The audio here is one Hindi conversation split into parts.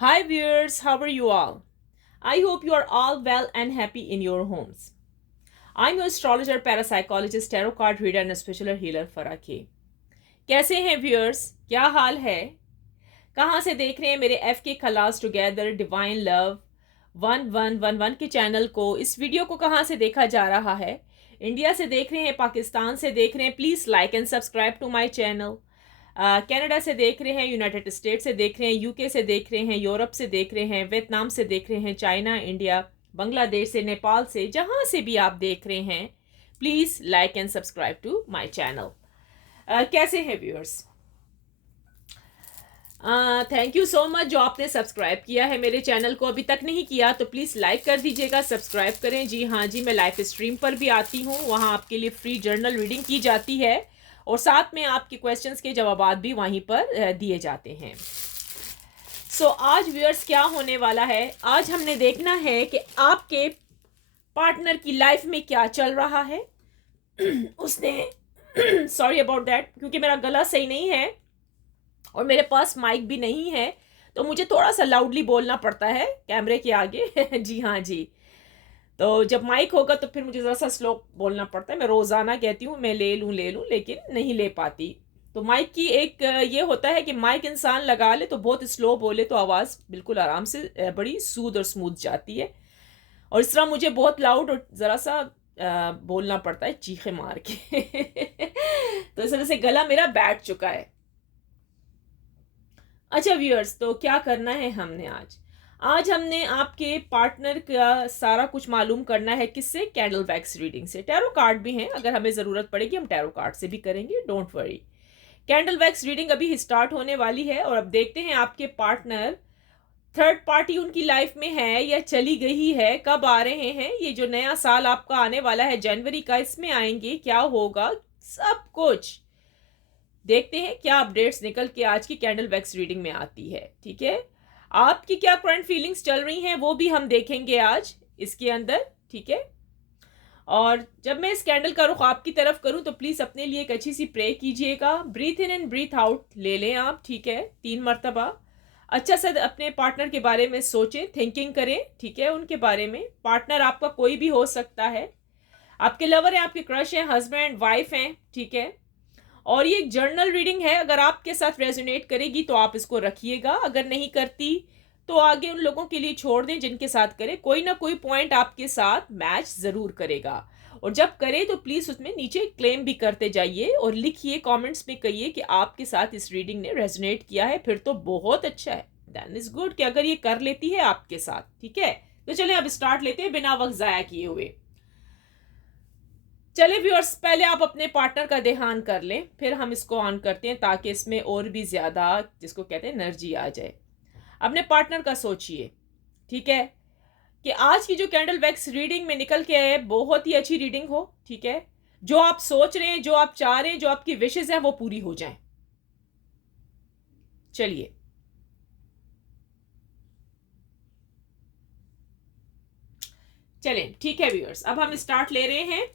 Hi viewers, how are you all? I hope you are all well and happy in your homes. I'm your astrologer, parapsychologist, tarot card reader and spiritual healer Farah K. कैसे हैं व्यूअर्स? क्या हाल है? कहाँ से देख रहे हैं मेरे एफ के खलास टुगेदर डिवाइन लव 1111 के चैनल को? इस वीडियो को कहाँ से देखा जा रहा है? इंडिया से देख रहे हैं, पाकिस्तान से देख रहे हैं? Please like and subscribe to my channel. Canada से देख रहे हैं, यूनाइटेड स्टेट से देख रहे हैं, यूके से देख रहे हैं, यूरोप से देख रहे हैं, वियतनाम से देख रहे हैं, चाइना, इंडिया, बांग्लादेश से, नेपाल से, जहाँ से भी आप देख रहे हैं, please like and subscribe to my channel. कैसे हैं viewers? Thank you so much जो आपने सब्सक्राइब किया है मेरे चैनल को। अभी तक नहीं किया तो प्लीज़ लाइक कर दीजिएगा, सब्सक्राइब करें। जी हाँ जी, मैं लाइव स्ट्रीम पर भी आती हूँ, वहाँ आपके लिए फ्री जर्नल रीडिंग की जाती है और साथ में आपके क्वेश्चंस के जवाब भी वहीं पर दिए जाते हैं। सो आज व्यूअर्स क्या होने वाला है, आज हमने देखना है कि आपके पार्टनर की लाइफ में क्या चल रहा है। उसने सॉरी अबाउट दैट, क्योंकि मेरा गला सही नहीं है और मेरे पास माइक भी नहीं है तो मुझे थोड़ा सा लाउडली बोलना पड़ता है कैमरे के आगे। जी हाँ जी, तो जब माइक होगा तो फिर मुझे ज़रा सा स्लो बोलना पड़ता है। मैं रोज़ाना कहती हूँ मैं ले लूँ लेकिन नहीं ले पाती। तो माइक की एक ये होता है कि माइक इंसान लगा ले तो बहुत स्लो बोले तो आवाज़ बिल्कुल आराम से बड़ी सूद और स्मूथ जाती है, और इस तरह मुझे बहुत लाउड और ज़रा सा बोलना पड़ता है चीखे मार के। तो इस वजह से गला मेरा बैठ चुका है। अच्छा व्यूअर्स, तो क्या करना है हमने आज? आज हमने आपके पार्टनर का सारा कुछ मालूम करना है। किससे? कैंडल वैक्स रीडिंग से। टैरो कार्ड भी हैं, अगर हमें ज़रूरत पड़ेगी हम टैरो कार्ड से भी करेंगे, don't worry. Candle wax reading अभी स्टार्ट होने वाली है और अब देखते हैं आपके पार्टनर थर्ड पार्टी उनकी लाइफ में है या चली गई है, कब आ रहे हैं, ये जो नया साल आपका आने वाला है जनवरी का, इसमें आएंगे, क्या होगा, सब कुछ देखते हैं क्या अपडेट्स निकल के आज की कैंडल वैक्स रीडिंग में आती है। ठीक है, आपकी क्या करंट फीलिंग्स चल रही हैं वो भी हम देखेंगे आज इसके अंदर। ठीक है, और जब मैं इस कैंडल का रुख आपकी तरफ करूं तो प्लीज अपने लिए एक अच्छी सी प्रे कीजिएगा। Breathe in and breathe out ले लें आप, ठीक है, 3 मरतबा। अच्छा से अपने पार्टनर के बारे में सोचें, थिंकिंग करें, ठीक है, उनके बारे में। पार्टनर आपका कोई भी हो सकता है, आपके लवर है, आपके क्रश है, हस्बैंड वाइफ हैं, ठीक है। और ये एक जर्नल रीडिंग है, अगर आपके साथ रेजोनेट करेगी तो आप इसको रखिएगा, अगर नहीं करती तो आगे उन लोगों के लिए छोड़ दें जिनके साथ करे। कोई ना कोई पॉइंट आपके साथ मैच ज़रूर करेगा, और जब करे तो प्लीज़ उसमें नीचे क्लेम भी करते जाइए और लिखिए, कमेंट्स में कहिए कि आपके साथ इस रीडिंग ने रेजोनेट किया है, फिर तो बहुत अच्छा है, दैट इज़ गुड कि अगर ये कर लेती है आपके साथ। ठीक है, तो चलें अब स्टार्ट लेते हैं बिना वक्त ज़ाया किए हुए। चले व्यूअर्स, पहले आप अपने पार्टनर का ध्यान कर लें, फिर हम इसको ऑन करते हैं ताकि इसमें और भी ज़्यादा, जिसको कहते हैं, एनर्जी आ जाए। अपने पार्टनर का सोचिए, ठीक है, कि आज की जो कैंडल वैक्स रीडिंग में निकल के आए बहुत ही अच्छी रीडिंग हो। ठीक है, जो आप सोच रहे हैं, जो आप चाह रहे हैं, जो आपकी विशेष हैं वो पूरी हो जाएं। चलिए, चलें, ठीक है व्यूअर्स, अब हम स्टार्ट ले रहे हैं।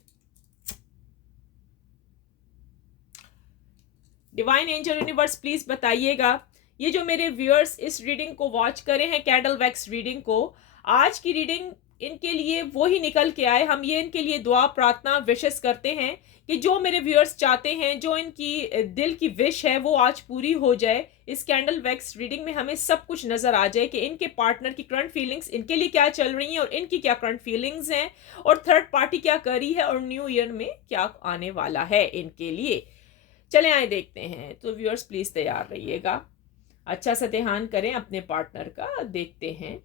डिवाइन एंजल यूनिवर्स प्लीज बताइएगा, ये जो मेरे व्यूअर्स इस रीडिंग को वॉच करे हैं, कैंडल वैक्स रीडिंग को, आज की रीडिंग इनके लिए वो ही निकल के आए। हम ये इनके लिए दुआ प्रार्थना विशेष करते हैं कि जो मेरे व्यूअर्स चाहते हैं, जो इनकी दिल की विश है वो आज पूरी हो जाए। इस कैंडल वैक्स रीडिंग में हमें सब कुछ नजर आ जाए कि इनके पार्टनर की करंट फीलिंग्स इनके लिए क्या चल रही हैं और इनकी क्या करंट फीलिंग्स हैं, और थर्ड पार्टी क्या कर रही है, और न्यू ईयर में क्या आने वाला है इनके लिए। चले आए देखते हैं। तो व्यूअर्स प्लीज़ तैयार रहिएगा, अच्छा सा ध्यान करें अपने पार्टनर का। देखते हैं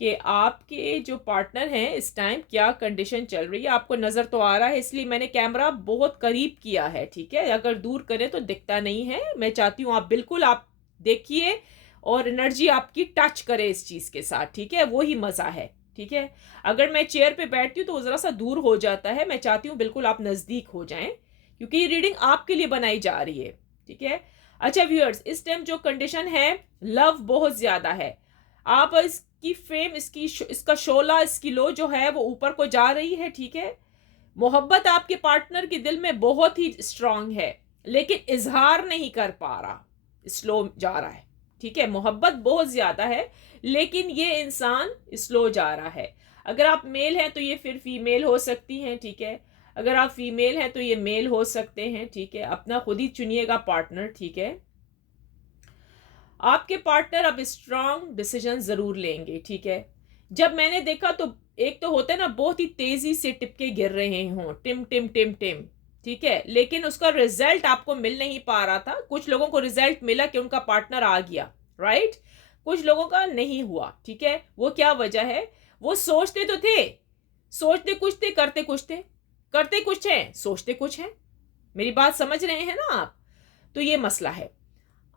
कि आपके जो पार्टनर हैं इस टाइम क्या कंडीशन चल रही है। आपको नज़र तो आ रहा है, इसलिए मैंने कैमरा बहुत करीब किया है, ठीक है, अगर दूर करें तो दिखता नहीं है। मैं चाहती हूँ आप बिल्कुल आप देखिए और एनर्जी आपकी टच करे इस चीज़ के साथ, ठीक है, वो ही मज़ा है। ठीक है, अगर मैं चेयर पे बैठती हूँ तो ज़रा सा दूर हो जाता है, मैं चाहती हूँ बिल्कुल आप नज़दीक हो जाएं क्योंकि ये रीडिंग आपके लिए बनाई जा रही है। ठीक है, अच्छा व्यूअर्स, इस टाइम जो कंडीशन है, लव बहुत ज्यादा है। आप इसकी फेम, इसका शोला, इसकी लो जो है वो ऊपर को जा रही है। ठीक है, मोहब्बत आपके पार्टनर के दिल में बहुत ही स्ट्रांग है, लेकिन इजहार नहीं कर पा रहा, स्लो जा रहा है। ठीक है, मोहब्बत बहुत ज़्यादा है, लेकिन ये इंसान स्लो जा रहा है। अगर आप मेल हैं तो ये फिर फीमेल हो सकती हैं, ठीक है। अगर आप फीमेल हैं तो ये मेल हो सकते हैं, ठीक है। अपना खुद ही चुनिएगा पार्टनर, ठीक है। आपके पार्टनर अब स्ट्रांग डिसीजन ज़रूर लेंगे, ठीक है। जब मैंने देखा तो एक तो होता है ना, बहुत ही तेज़ी से टिपके गिर रहे हों, टिम टिम टिम टिम, ठीक है, लेकिन उसका रिजल्ट आपको मिल नहीं पा रहा था। कुछ लोगों को रिजल्ट मिला कि उनका पार्टनर आ गया, राइट। कुछ लोगों का नहीं हुआ, ठीक है। वो क्या वजह है? वो सोचते तो थे, सोचते कुछ थे, करते कुछ थे, करते कुछ हैं, सोचते कुछ हैं। मेरी बात समझ रहे हैं ना आप? तो ये मसला है।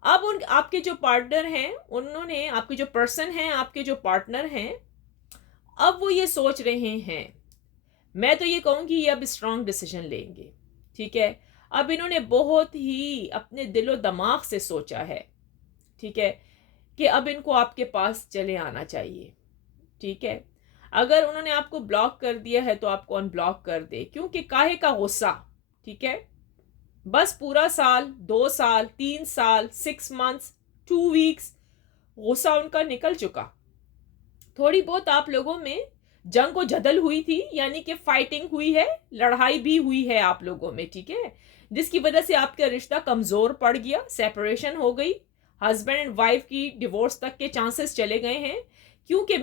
अब उन आपके जो पार्टनर हैं, उन्होंने, आपके जो पर्सन हैं, आपके जो पार्टनर हैं, अब वो ये सोच रहे हैं, मैं तो ये कहूँगी ये अब स्ट्रांग डिसीजन लेंगे, ठीक है। अब इन्होंने बहुत ही अपने दिलो दिमाग से सोचा है, ठीक है, कि अब इनको आपके पास चले आना चाहिए, ठीक है। अगर उन्होंने आपको ब्लॉक कर दिया है तो आपको अनब्लॉक कर दे, क्योंकि काहे का गुस्सा, ठीक है। बस पूरा साल, 2 साल, 3 साल, 6 मंथ्स, 2 वीक्स गुस्सा उनका निकल चुका। थोड़ी बहुत आप लोगों में जंग को जदल हुई थी, यानी कि फाइटिंग हुई है, लड़ाई भी हुई है आप लोगों में, ठीक है, जिसकी वजह से आपका रिश्ता कमजोर पड़ गया, सेपरेशन हो गई, हस्बैंड एंड वाइफ की डिवोर्स तक के चांसेस चले गए हैं, क्योंकि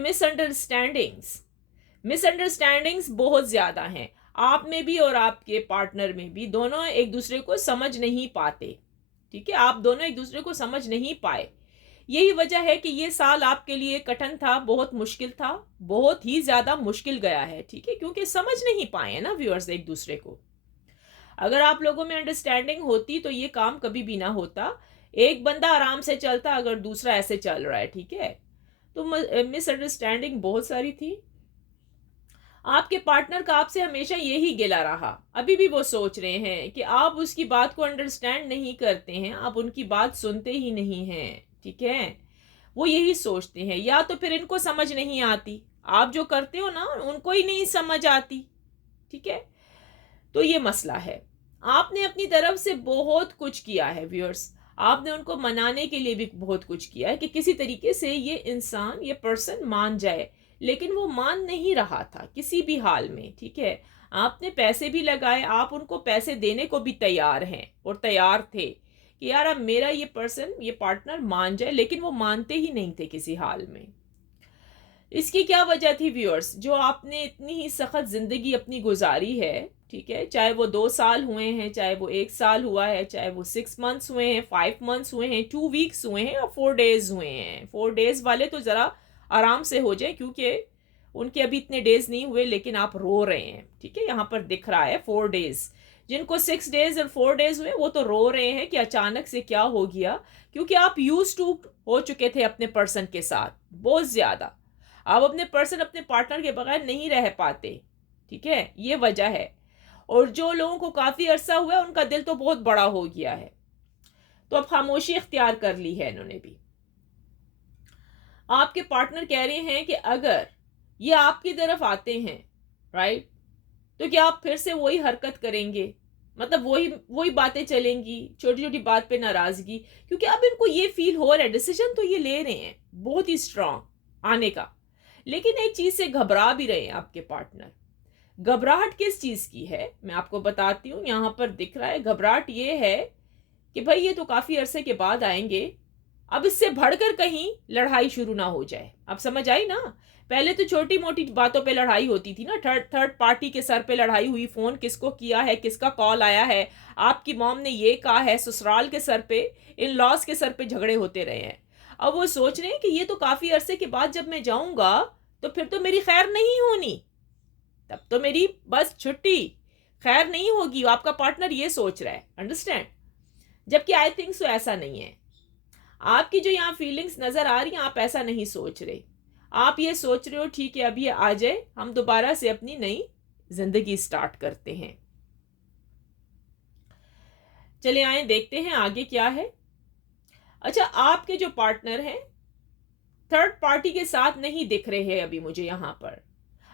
मिसअंडरस्टैंडिंग्स बहुत ज्यादा हैं, आप में भी और आपके पार्टनर में भी। दोनों एक दूसरे को समझ नहीं पाते, ठीक है, आप दोनों एक दूसरे को समझ नहीं पाए। यही वजह है कि ये साल आपके लिए कठिन था, बहुत मुश्किल था, बहुत ही ज्यादा मुश्किल गया है, ठीक है, क्योंकि समझ नहीं पाए ना व्यूअर्स एक दूसरे को। अगर आप लोगों में अंडरस्टैंडिंग होती तो ये काम कभी भी ना होता। एक बंदा आराम से चलता, अगर दूसरा ऐसे चल रहा है, ठीक है। तो मिसअंडरस्टैंडिंग बहुत सारी थी। आपके पार्टनर का आपसे हमेशा यही गिला रहा, अभी भी वो सोच रहे हैं कि आप उसकी बात को अंडरस्टैंड नहीं करते हैं, आप उनकी बात सुनते ही नहीं हैं, ठीक है। वो यही सोचते हैं, या तो फिर इनको समझ नहीं आती, आप जो करते हो ना उनको ही नहीं समझ आती, ठीक है। तो ये मसला है। आपने अपनी तरफ से बहुत कुछ किया है व्यूअर्स, आपने उनको मनाने के लिए भी बहुत कुछ किया है कि किसी तरीके से ये इंसान, ये पर्सन मान जाए, लेकिन वो मान नहीं रहा था किसी भी हाल में, ठीक है। आपने पैसे भी लगाए, आप उनको पैसे देने को भी तैयार हैं और तैयार थे कि यार अब मेरा ये पर्सन, ये पार्टनर मान जाए, लेकिन वो मानते ही नहीं थे किसी हाल में। इसकी क्या वजह थी व्यूअर्स? जो आपने इतनी ही सख्त ज़िंदगी अपनी गुजारी है, ठीक है, चाहे वो 2 साल हुए हैं, चाहे वो 1 साल हुआ है, चाहे वो 6 मंथ्स हुए हैं, 5 मंथ्स हुए हैं, 2 वीक्स हुए हैं और 4 डेज हुए हैं। 4 डेज वाले तो ज़रा आराम से हो जाए, क्योंकि उनके अभी इतने डेज नहीं हुए, लेकिन आप रो रहे हैं, ठीक है, यहाँ पर दिख रहा है 4 डेज। जिनको 6 डेज और 4 डेज हुए वो तो रो रहे हैं कि अचानक से क्या हो गया, क्योंकि आप यूज टू हो चुके थे अपने पर्सन के साथ बहुत ज़्यादा। आप अपने पर्सन, अपने पार्टनर के बगैर नहीं रह पाते, ठीक है, ये वजह है। और जो लोगों को काफ़ी अरसा हुआ है उनका दिल तो बहुत बड़ा हो गया है, तो अब खामोशी इख्तियार कर ली है इन्होंने भी। आपके पार्टनर कह रहे हैं कि अगर ये आपकी तरफ आते हैं, राइट, तो क्या आप फिर से वही हरकत करेंगे? मतलब वही वही बातें चलेंगी, छोटी छोटी बात पे नाराजगी, क्योंकि अब इनको ये फील हो रहा है, डिसीजन तो ये ले रहे हैं बहुत ही स्ट्रांग आने का, लेकिन एक चीज से घबरा भी रहे हैं आपके पार्टनर। घबराहट किस चीज की है मैं आपको बताती हूँ, यहाँ पर दिख रहा है। घबराहट ये है कि भाई ये तो काफी अरसे के बाद आएंगे, अब इससे बढ़कर कहीं लड़ाई शुरू ना हो जाए। अब समझ आई ना? पहले तो छोटी मोटी बातों पे लड़ाई होती थी ना, थर्ड थर्ड पार्टी के सर पे लड़ाई हुई, फोन किसको किया है, किसका कॉल आया है, आपकी मॉम ने ये कहा है, ससुराल के सर पे, इन लॉज के सर पे झगड़े होते रहे हैं। अब वो सोच रहे हैं कि ये तो काफी अरसे के बाद जब मैं जाऊंगा तो फिर तो मेरी खैर नहीं होनी, तब तो मेरी बस छुट्टी, खैर नहीं होगी। आपका पार्टनर ये सोच रहा है, अंडरस्टैंड। जबकि आई थिंक सो ऐसा नहीं है। आपकी जो यहाँ फीलिंग्स नजर आ रही हैं, आप ऐसा नहीं सोच रहे। आप ये सोच रहे हो ठीक है अभी आ जाए, हम दोबारा से अपनी नई जिंदगी स्टार्ट करते हैं। चले आए देखते हैं आगे क्या है। अच्छा, आपके जो पार्टनर हैं थर्ड पार्टी के साथ नहीं दिख रहे हैं अभी मुझे यहाँ पर।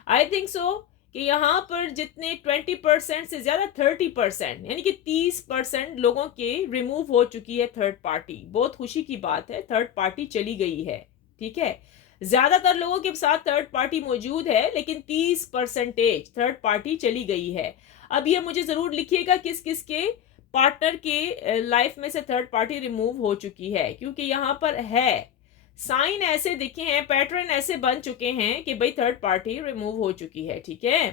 आई थिंक सो कि यहाँ पर जितने 20% से ज़्यादा 30% यानी कि 30% लोगों के रिमूव हो चुकी है थर्ड पार्टी। बहुत खुशी की बात है, थर्ड पार्टी चली गई है। ठीक है, ज़्यादातर लोगों के साथ थर्ड पार्टी मौजूद है, लेकिन 30% थर्ड पार्टी चली गई है। अब ये मुझे ज़रूर लिखिएगा किस किस के पार्टनर के लाइफ में से थर्ड पार्टी रिमूव हो चुकी है, क्योंकि यहाँ पर है साइन ऐसे दिखे हैं, पैटर्न ऐसे बन चुके हैं कि भाई थर्ड पार्टी रिमूव हो चुकी है। ठीक है,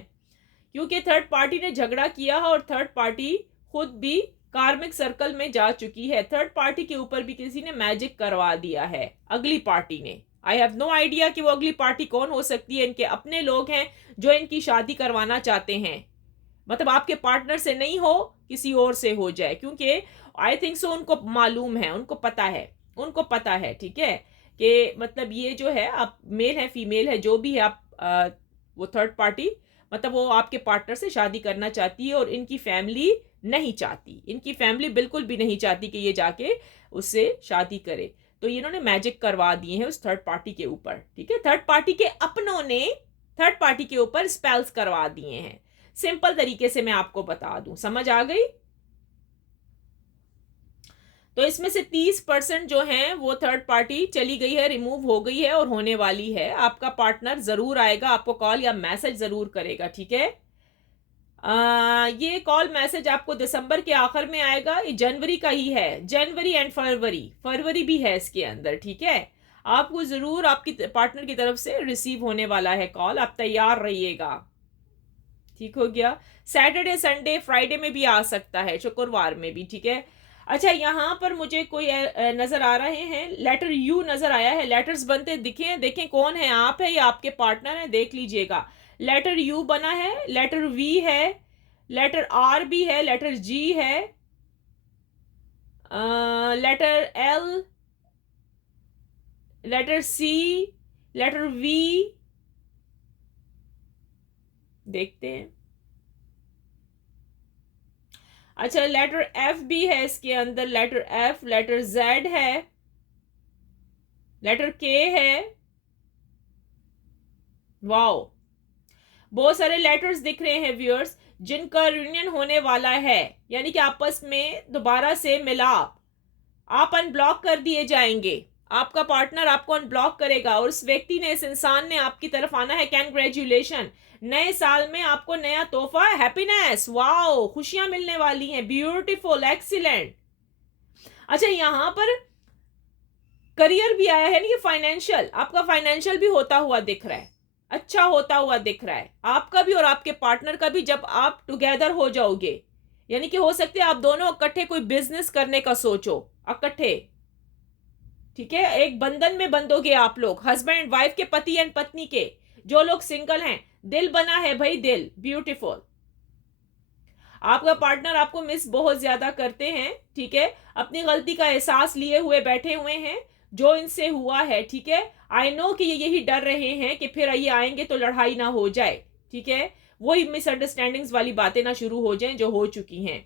क्योंकि थर्ड पार्टी ने झगड़ा किया है और थर्ड पार्टी खुद भी कार्मिक सर्कल में जा चुकी है। थर्ड पार्टी के ऊपर भी किसी ने मैजिक करवा दिया है, अगली पार्टी ने। आई हैव नो आइडिया कि वो अगली पार्टी कौन हो सकती है। इनके अपने लोग हैं जो इनकी शादी करवाना चाहते हैं, मतलब आपके पार्टनर से नहीं हो, किसी और से हो जाए, क्योंकि आई थिंक सो उनको मालूम है, उनको पता है। ठीक है, कि मतलब ये जो है, आप मेल है फीमेल है जो भी है, आप वो थर्ड पार्टी मतलब वो आपके पार्टनर से शादी करना चाहती है और इनकी फैमिली नहीं चाहती, इनकी फैमिली बिल्कुल भी नहीं चाहती कि ये जाके उससे शादी करे। तो इन्होंने मैजिक करवा दिए हैं उस थर्ड पार्टी के ऊपर। ठीक है, थर्ड पार्टी के अपनों ने थर्ड पार्टी के ऊपर स्पेल्स करवा दिए हैं। सिंपल तरीके से मैं आपको बता दूं, समझ आ गई? तो इसमें से 30% जो हैं वो थर्ड पार्टी चली गई है, रिमूव हो गई है और होने वाली है। आपका पार्टनर जरूर आएगा, आपको कॉल या मैसेज जरूर करेगा। ठीक है, ये कॉल मैसेज आपको दिसंबर के आखिर में आएगा। ये जनवरी का ही है, जनवरी एंड फरवरी भी है इसके अंदर। ठीक है, आपको जरूर आपकी पार्टनर की तरफ से रिसीव होने वाला है कॉल, आप तैयार रहिएगा। ठीक हो गया, सैटरडे संडे फ्राइडे में भी आ सकता है, शुक्रवार में भी। ठीक है, अच्छा यहाँ पर मुझे कोई नजर आ रहे हैं, लेटर यू नजर आया है। लेटर्स बनते दिखे हैं, देखें कौन है, आप है या आपके पार्टनर है, देख लीजिएगा। लेटर यू बना है, लेटर वी है, लेटर आर भी है, लेटर जी है, letter L, letter C, letter V, देखते हैं। अच्छा, लेटर एफ भी है इसके अंदर, लेटर एफ, लेटर जेड है, लेटर के है। वाओ, बहुत सारे लेटर्स दिख रहे हैं व्यूअर्स, जिनका रियूनियन होने वाला है, यानी कि आपस में दोबारा से मिलाप। आप अनब्लॉक कर दिए जाएंगे, आपका पार्टनर आपको अनब्लॉक करेगा और उस व्यक्ति ने, इस इंसान ने आपकी तरफ आना है। कैंग्रेचुलेशन, नए साल में आपको नया तोहफा, हैप्पीनेस, वाओ, खुशियां मिलने वाली हैं, ब्यूटीफुल, एक्सीलेंट। अच्छा, यहां पर करियर भी आया है, नहीं फाइनेंशियल, आपका फाइनेंशियल भी होता हुआ दिख रहा है, अच्छा होता हुआ दिख रहा है, आपका भी और आपके पार्टनर का भी, जब आप टुगेदर हो जाओगे। यानी कि हो सकते है आप दोनों इकट्ठे कोई बिजनेस करने का सोचो, इकट्ठे। ठीक है, एक बंधन में बंधोगे आप लोग, हस्बैंड एंड वाइफ के, पति एंड पत्नी के। जो लोग सिंगल हैं, दिल बना है भाई, दिल, ब्यूटीफुल। आपका पार्टनर आपको मिस बहुत ज्यादा करते हैं। ठीक है, अपनी गलती का एहसास लिए हुए बैठे हुए हैं जो इनसे हुआ है। ठीक है, आई नो कि ये यही डर रहे हैं कि फिर ये आएंगे तो लड़ाई ना हो जाए। ठीक है, वही मिसअंडरस्टैंडिंग्स वाली बातें ना शुरू हो जाएं जो हो चुकी हैं।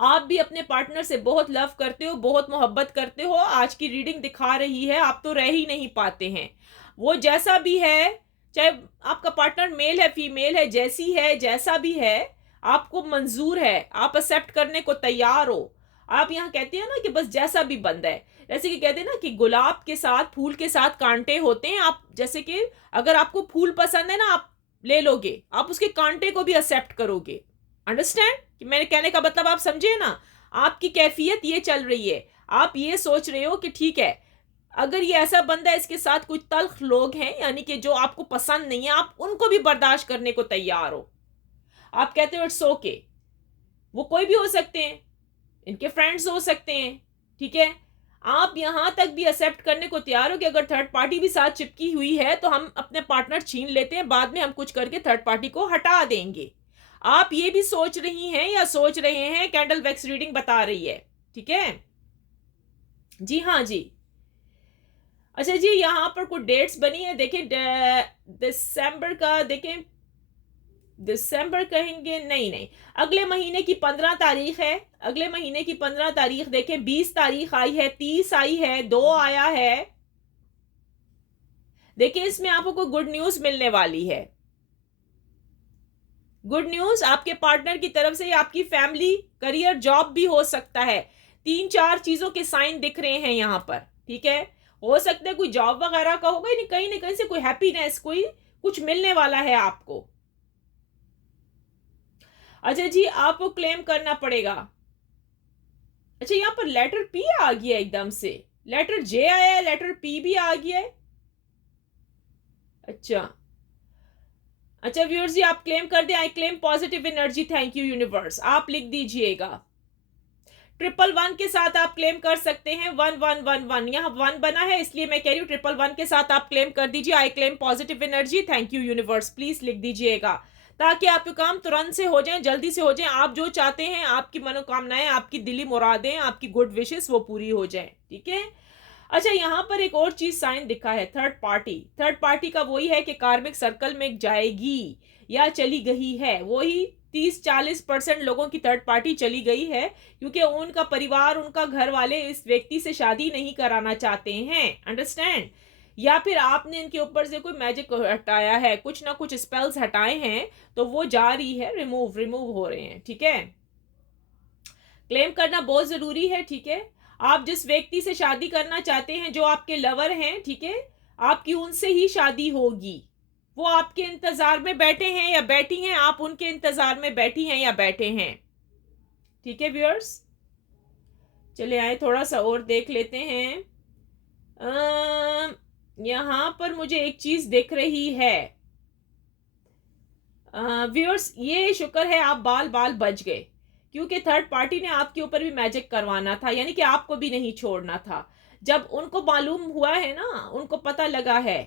आप भी अपने पार्टनर से बहुत लव करते हो, बहुत मोहब्बत करते हो। आज की रीडिंग दिखा रही है आप तो रह ही नहीं पाते हैं। वो जैसा भी है, चाहे आपका पार्टनर मेल है फीमेल है, जैसी है जैसा भी है, आपको मंजूर है, आप एक्सेप्ट करने को तैयार हो। आप यहाँ कहते हैं ना कि बस जैसा भी बंद है, जैसे कि कहते हैं ना कि गुलाब के साथ, फूल के साथ कांटे होते हैं। आप जैसे कि अगर आपको फूल पसंद है ना, आप ले लोगे, आप उसके कांटे को भी एक्सेप्ट करोगे। अंडरस्टैंड कि मेरे कहने का मतलब आप समझे ना? आपकी कैफियत ये चल रही है, आप ये सोच रहे हो कि ठीक है, अगर ये ऐसा बंदा है, इसके साथ कुछ तल्ख लोग हैं, यानी कि जो आपको पसंद नहीं है, आप उनको भी बर्दाश्त करने को तैयार हो। आप कहते हो इट्स ओके, वो कोई भी हो सकते हैं, इनके फ्रेंड्स हो सकते हैं। ठीक है, आप यहां तक भी एक्सेप्ट करने को तैयार हो कि अगर थर्ड पार्टी भी साथ चिपकी हुई है तो हम अपने पार्टनर छीन लेते हैं, बाद में हम कुछ करके थर्ड पार्टी को हटा देंगे। आप ये भी सोच रही हैं या सोच रहे हैं, कैंडल वैक्स रीडिंग बता रही है। ठीक है जी, हाँ जी। अच्छा जी, यहां पर कुछ डेट्स बनी है, देखें दिसंबर का, देखें दिसंबर कहेंगे, नहीं नहीं, अगले महीने की 15 तारीख है, अगले महीने की 15 तारीख। देखें 20 तारीख आई है, 30 आई है, 2 आया है। देखिए इसमें आपको गुड न्यूज मिलने वाली है। गुड न्यूज, आपके पार्टनर की तरफ से आपकी फैमिली, करियर, जॉब भी हो सकता है। 3-4 चीजों के साइन दिख रहे हैं यहाँ पर, ठीक है। हो सकता है कोई जॉब वगैरह का होगा, नहीं कहीं ना कहीं से कोई हैप्पीनेस, कोई कुछ मिलने वाला है आपको। अच्छा जी, आपको क्लेम करना पड़ेगा। अच्छा, यहाँ पर लेटर पी आ गया एकदम से, लेटर जे आया है, लेटर पी भी आ गया है। अच्छा अच्छा व्यूअर्स जी, आप क्लेम कर दें। आई claim positive energy, thank you universe, आप लिख दीजिएगा। 111 के साथ आप क्लेम कर सकते हैं। 1111 यहाँ 1 बना है, इसलिए मैं कह रही हूँ 111 के साथ आप क्लेम कर दीजिए। आई claim positive energy, thank you universe, please लिख दीजिएगा, ताकि आपके काम तुरंत से हो जाए, जल्दी से हो जाए। आप जो चाहते हैं, आपकी मनोकामनाएं, आपकी दिली मुरादें, आपकी गुड विशेस वो पूरी हो जाए, ठीक है। अच्छा, यहाँ पर एक और चीज साइन दिखा है, थर्ड पार्टी। थर्ड पार्टी का वही है कि कार्मिक सर्कल में जाएगी या चली गई है, वही 30-40% लोगों की थर्ड पार्टी चली गई है, क्योंकि उनका परिवार, उनका घर वाले इस व्यक्ति से शादी नहीं कराना चाहते हैं, अंडरस्टैंड। या फिर आपने इनके ऊपर से कोई मैजिक हटाया है, कुछ ना कुछ स्पेल्स हटाए हैं, तो वो जा रही है, रिमूव हो रहे हैं, ठीक है। क्लेम करना बहुत जरूरी है, ठीक है। आप जिस व्यक्ति से शादी करना चाहते हैं, जो आपके लवर हैं, ठीक है, आपकी उनसे ही शादी होगी। वो आपके इंतजार में बैठे हैं या बैठी हैं, आप उनके इंतजार में बैठी हैं या बैठे हैं, ठीक है व्यूअर्स। चले आए, थोड़ा सा और देख लेते हैं। यहां पर मुझे एक चीज दिख रही है व्यूअर्स, ये शुक्र है आप बाल बाल बच गए, क्योंकि थर्ड पार्टी ने आपके ऊपर भी मैजिक करवाना था, यानी कि आपको भी नहीं छोड़ना था। जब उनको मालूम हुआ है ना, उनको पता लगा है।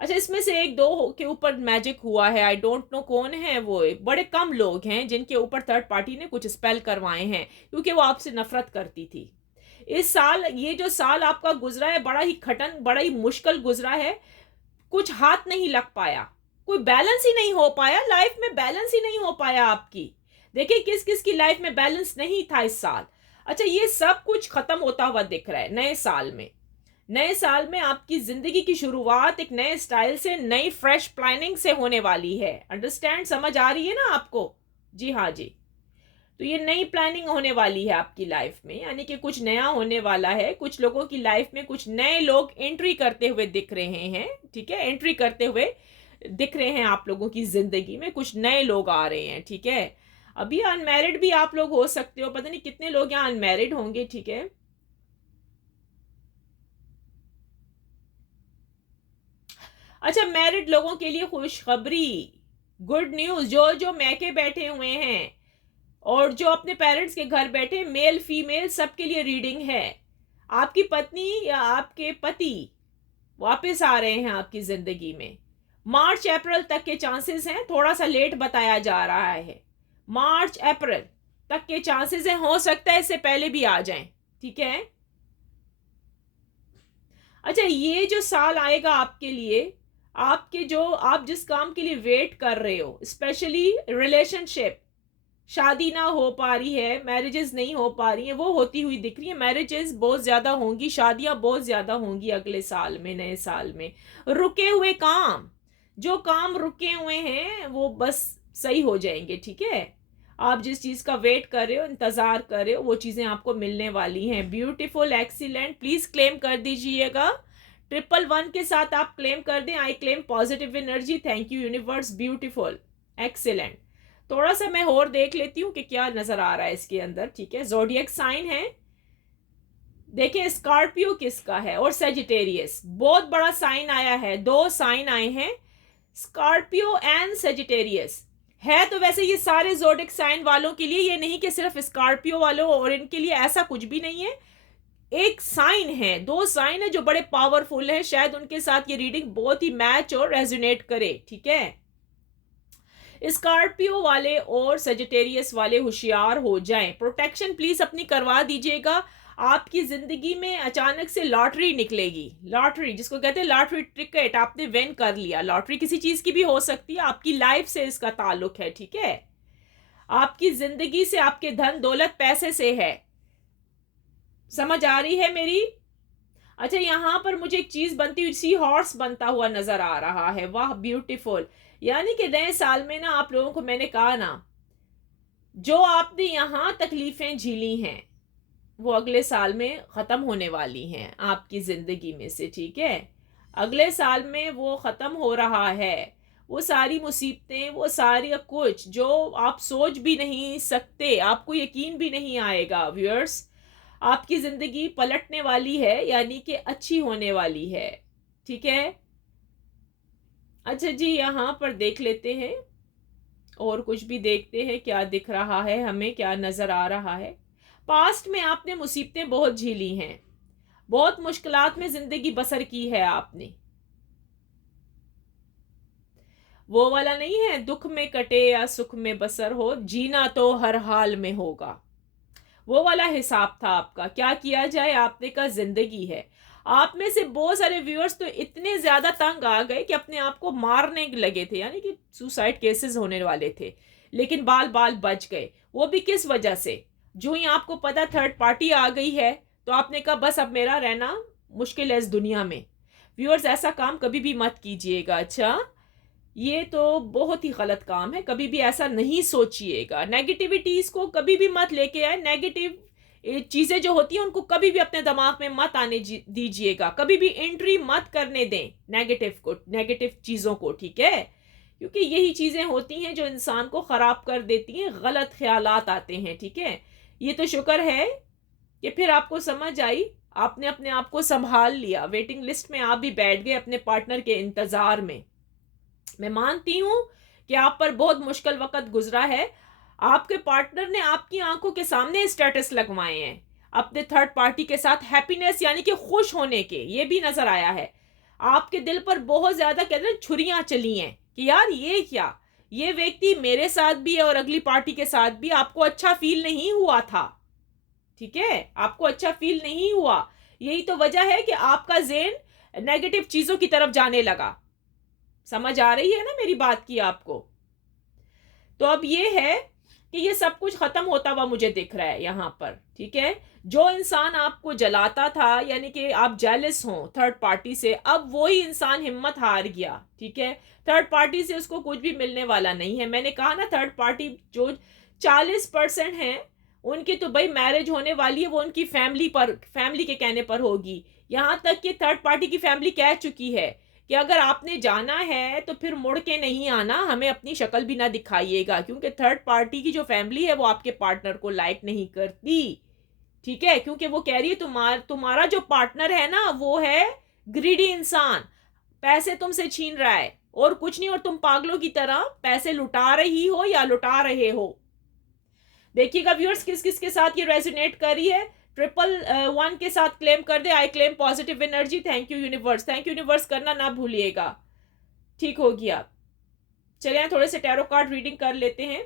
अच्छा, इसमें से एक दो के ऊपर मैजिक हुआ है, आई डोंट नो कौन है वो, बड़े कम लोग हैं जिनके ऊपर थर्ड पार्टी ने कुछ स्पेल करवाए हैं, क्योंकि वो आपसे नफरत करती थी। इस साल, ये जो साल आपका गुजरा है, बड़ा ही खटन, बड़ा ही मुश्किल गुजरा है। कुछ हाथ नहीं लग पाया, कोई बैलेंस ही नहीं हो पाया, लाइफ में बैलेंस ही नहीं हो पाया आपकी। देखिए किस किस की लाइफ में बैलेंस नहीं था इस साल। अच्छा, ये सब कुछ खत्म होता हुआ दिख रहा है नए साल में। नए साल में आपकी जिंदगी की शुरुआत एक नए स्टाइल से, नई फ्रेश प्लानिंग से होने वाली है, अंडरस्टैंड, समझ आ रही है ना आपको? जी हाँ जी। तो ये नई प्लानिंग होने वाली है आपकी लाइफ में, यानी कि कुछ नया होने वाला है। कुछ लोगों की लाइफ में कुछ नए लोग एंट्री करते हुए दिख रहे हैं, ठीक है, एंट्री करते हुए दिख रहे हैं आप लोगों की जिंदगी में, कुछ नए लोग आ रहे हैं, ठीक है। अभी अनमैरिड भी आप लोग हो सकते हो, पता नहीं कितने लोग यहाँ अनमैरिड होंगे, ठीक है। अच्छा, मैरिड लोगों के लिए खुशखबरी, गुड न्यूज, जो जो मैके बैठे हुए हैं और जो अपने पेरेंट्स के घर बैठे, मेल फीमेल सबके लिए रीडिंग है। आपकी पत्नी या आपके पति वापस आ रहे हैं आपकी जिंदगी में। मार्च अप्रैल तक के चांसेस हैं, थोड़ा सा लेट बताया जा रहा है। मार्च अप्रैल तक के चांसेस हैं, हो सकता है इससे पहले भी आ जाएं, ठीक है। अच्छा, ये जो साल आएगा आपके लिए, आपके जो, आप जिस काम के लिए वेट कर रहे हो, स्पेशली रिलेशनशिप, शादी ना हो पा रही है, मैरिजेस नहीं हो पा रही है, वो होती हुई दिख रही है। मैरिजेस बहुत ज्यादा होंगी, शादियां बहुत ज्यादा होंगी अगले साल में, नए साल में। रुके हुए काम, जो काम रुके हुए हैं वो बस सही हो जाएंगे, ठीक है। आप जिस चीज का वेट कर रहे हो, इंतजार कर रहे हो, वो चीजें आपको मिलने वाली हैं। ब्यूटीफुल, एक्सीलेंट, प्लीज क्लेम कर दीजिएगा। 111 के साथ आप क्लेम कर दें। आई claim positive energy, thank you universe, beautiful, excellent. थोड़ा सा मैं और देख लेती हूँ कि क्या नजर आ रहा है इसके अंदर, ठीक है। जोडियक साइन है, देखिए स्कॉर्पियो किसका है, और सेजिटेरियस, बहुत बड़ा साइन आया है, दो साइन आए हैं, स्कॉर्पियो एंड सेजिटेरियस। है तो वैसे ये सारे जोडिक साइन वालों के लिए, ये नहीं कि सिर्फ स्कॉर्पियो वालों और इनके लिए, ऐसा कुछ भी नहीं है। एक साइन है, दो साइन है जो बड़े पावरफुल है, शायद उनके साथ ये रीडिंग बहुत ही मैच और रेजोनेट करे, ठीक है। स्कॉर्पियो वाले और सेजिटेरियस वाले होशियार हो जाएं, प्रोटेक्शन प्लीज अपनी करवा दीजिएगा। आपकी जिंदगी में अचानक से लॉटरी निकलेगी, लॉटरी जिसको कहते हैं लॉटरी टिकट, आपने विन कर लिया। लॉटरी किसी चीज की भी हो सकती है, आपकी लाइफ से इसका ताल्लुक है, ठीक है। आपकी जिंदगी से, आपके धन दौलत पैसे से है, समझ आ रही है मेरी? अच्छा, यहाँ पर मुझे एक चीज बनती हुई, सी हॉर्स बनता हुआ नजर आ रहा है, वाह ब्यूटीफुल। यानी कि नए साल में ना आप लोगों को मैंने कहा ना, जो आपने यहाँ तकलीफें झीली हैं वो अगले साल में ख़त्म होने वाली हैं आपकी ज़िंदगी में से, ठीक है। अगले साल में वो ख़त्म हो रहा है, वो सारी मुसीबतें, वो सारी कुछ जो आप सोच भी नहीं सकते, आपको यकीन भी नहीं आएगा व्यूअर्स, आपकी ज़िंदगी पलटने वाली है, यानी कि अच्छी होने वाली है, ठीक है। अच्छा जी, यहाँ पर देख लेते हैं और कुछ भी देखते हैं क्या दिख रहा है हमें, क्या नज़र आ रहा है। पास्ट में आपने मुसीबतें बहुत झेली हैं, बहुत मुश्किलात में जिंदगी बसर की है आपने। वो वाला नहीं है, दुख में कटे या सुख में बसर हो, जीना तो हर हाल में होगा, वो वाला हिसाब था आपका। क्या किया जाए, आपने कहा जिंदगी है। आप में से बहुत सारे व्यूअर्स तो इतने ज्यादा तंग आ गए कि अपने आप को मारने लगे थे, यानी कि सुसाइड केसेस होने वाले थे, लेकिन बाल बाल बच गए। वो भी किस वजह से, जो ही आपको पता थर्ड पार्टी आ गई है तो आपने कहा बस अब मेरा रहना मुश्किल है इस दुनिया में। व्यूअर्स, ऐसा काम कभी भी मत कीजिएगा। अच्छा, ये तो बहुत ही गलत काम है, कभी भी ऐसा नहीं सोचिएगा। नेगेटिविटीज को कभी भी मत लेके आए, नेगेटिव चीजें जो होती हैं उनको कभी भी अपने दिमाग में मत आने दीजिएगा, कभी भी एंट्री मत करने दें नेगेटिव को, नेगेटिव चीजों को, ठीक है। क्योंकि यही चीजें होती हैं जो इंसान को खराब कर देती हैं, गलत ख्यालात आते हैं, ठीक है। ये तो शुक्र है कि फिर आपको समझ आई, आपने अपने आप को संभाल लिया, वेटिंग लिस्ट में आप भी बैठ गए अपने पार्टनर के इंतजार में। मैं मानती हूं कि आप पर बहुत मुश्किल वक्त गुजरा है, आपके पार्टनर ने आपकी आंखों के सामने स्टेटस लगवाए हैं अपने थर्ड पार्टी के साथ, हैप्पीनेस यानी कि खुश होने के, ये भी नजर आया है। आपके दिल पर बहुत ज्यादा कहते हैं छुरियां चली हैं कि यार ये क्या, ये व्यक्ति मेरे साथ भी है और अगली पार्टी के साथ भी, आपको अच्छा फील नहीं हुआ था, ठीक है, आपको अच्छा फील नहीं हुआ। यही तो वजह है कि आपका ज़हन नेगेटिव चीजों की तरफ जाने लगा। समझ आ रही है ना मेरी बात की आपको। तो अब ये है कि ये सब कुछ खत्म होता हुआ मुझे दिख रहा है यहाँ पर, ठीक है। जो इंसान आपको जलाता था, यानी कि आप जेलस हो थर्ड पार्टी से, अब वही इंसान हिम्मत हार गया, ठीक है। थर्ड पार्टी से उसको कुछ भी मिलने वाला नहीं है। मैंने कहा ना, थर्ड पार्टी जो 40% है उनकी तो भाई मैरिज होने वाली है, वो उनकी फैमिली पर, फैमिली के कहने पर होगी। यहाँ तक कि थर्ड पार्टी की फैमिली कह चुकी है कि अगर आपने जाना है तो फिर मुड़ के नहीं आना, हमें अपनी शक्ल भी ना दिखाइएगा, क्योंकि थर्ड पार्टी की जो फैमिली है वो आपके पार्टनर को लाइक नहीं करती, ठीक है। क्योंकि वो कह रही है तुम्हारा जो पार्टनर है ना वो है ग्रीडी इंसान, पैसे तुमसे छीन रहा है और कुछ नहीं, और तुम पागलों की तरह पैसे लुटा रही हो या लुटा रहे हो। देखिएगा व्यूअर्स, किस किस के साथ ये रेजोनेट कर रही है। 111 के साथ क्लेम कर दे, I claim positive energy, thank you universe, thank you universe करना ना भूलिएगा, ठीक हो गया। चलिए थोड़े से टैरो कार्ड रीडिंग कर लेते हैं,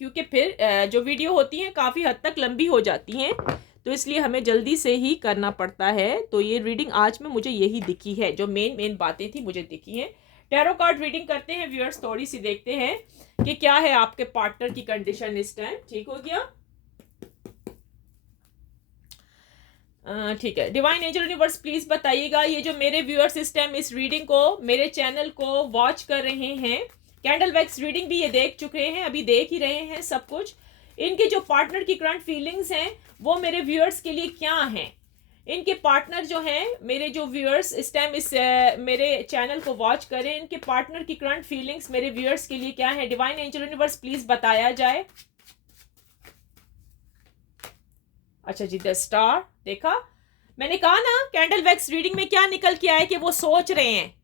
क्योंकि फिर जो वीडियो होती हैं काफ़ी हद तक लंबी हो जाती हैं, तो इसलिए हमें जल्दी से ही करना पड़ता है। तो ये रीडिंग आज में मुझे यही दिखी है, जो मेन बातें थी मुझे दिखी हैं। टैरो कार्ड रीडिंग करते हैं व्यूअर्स, थोड़ी सी देखते हैं कि क्या है आपके पार्टनर की कंडीशन इस टाइम, ठीक हो गया। ठीक है, डिवाइन एंजल यूनिवर्स प्लीज बताइएगा, ये जो मेरे व्यूअर्स इस टाइम इस रीडिंग को, मेरे चैनल को वॉच कर रहे हैं, कैंडल वैक्स रीडिंग भी ये देख चुके हैं, अभी देख ही रहे हैं सब कुछ, इनके जो पार्टनर की करंट फीलिंग्स हैं वो मेरे व्यूअर्स के लिए क्या हैं। इनके पार्टनर जो हैं, मेरे जो व्यूअर्स इस टाइम इस मेरे चैनल को वॉच करें, इनके पार्टनर की करंट फीलिंग्स मेरे व्यूअर्स के लिए क्या है, डिवाइन एंजल यूनिवर्स प्लीज बताया जाए। अच्छा जी, द स्टार, देखा मैंने कहा ना कैंडल वैक्स रीडिंग में क्या निकल के आया कि वो सोच रहे हैं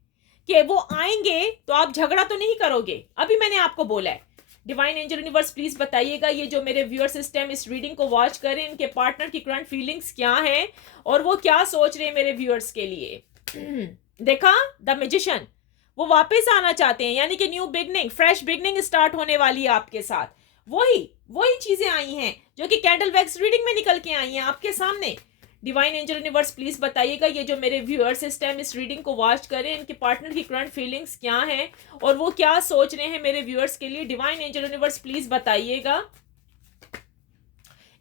कि वो आएंगे तो आप झगड़ा तो नहीं करोगे, अभी मैंने आपको बोला है। डिवाइन एंजल यूनिवर्स प्लीज बताइएगा, ये जो मेरे व्यूअर सिस्टम इस रीडिंग को वॉच करें, इनके पार्टनर की करंट फीलिंग्स क्या हैं और वो क्या सोच रहे हैं मेरे व्यूअर्स के लिए। देखा, द मैजिशियन, वो वापस आना चाहते हैं, यानी कि new beginning, fresh beginning start होने वाली है आपके साथ। वही चीजें आई हैं जो कि कैंडल वैक्स रीडिंग में निकल के आई हैं आपके सामने। डिवाइन एंजल यूनिवर्स प्लीज बताइएगा, ये जो मेरे व्यूअर्स इस टाइम इस रीडिंग को वॉच करें, इनके पार्टनर की करंट फीलिंग्स क्या हैं और वो क्या सोच रहे हैं मेरे व्यूअर्स के लिए। डिवाइन एंजल यूनिवर्स प्लीज बताइएगा।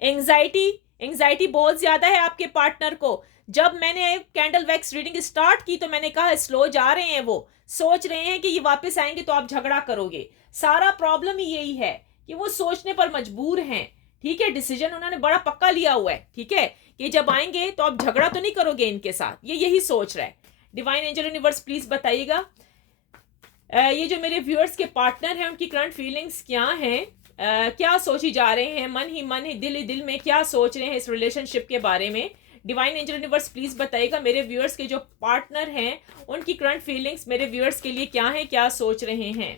एंजाइटी, एंजाइटी बहुत ज्यादा है आपके पार्टनर को। जब मैंने कैंडल वैक्स रीडिंग स्टार्ट की तो मैंने कहा स्लो जा रहे हैं, वो सोच रहे हैं कि ये वापस आएंगे तो आप झगड़ा करोगे। सारा प्रॉब्लम ही यही है कि वो सोचने पर मजबूर हैं। ठीक है, डिसीजन उन्होंने बड़ा पक्का लिया हुआ है, ठीक है, कि जब आएंगे तो आप झगड़ा तो नहीं करोगे इनके साथ, ये यही सोच रहा है। डिवाइन एंजल यूनिवर्स प्लीज बताइएगा ये जो मेरे व्यूअर्स के पार्टनर हैं उनकी करंट फीलिंग्स क्या हैं, क्या सोची जा रहे हैं, मन ही दिल में क्या सोच रहे हैं इस रिलेशनशिप के बारे में। डिवाइन एंजल यूनिवर्स प्लीज बताइएगा मेरे व्यूअर्स के जो पार्टनर हैं उनकी करंट फीलिंग्स मेरे व्यूअर्स के लिए क्या है, क्या सोच रहे हैं।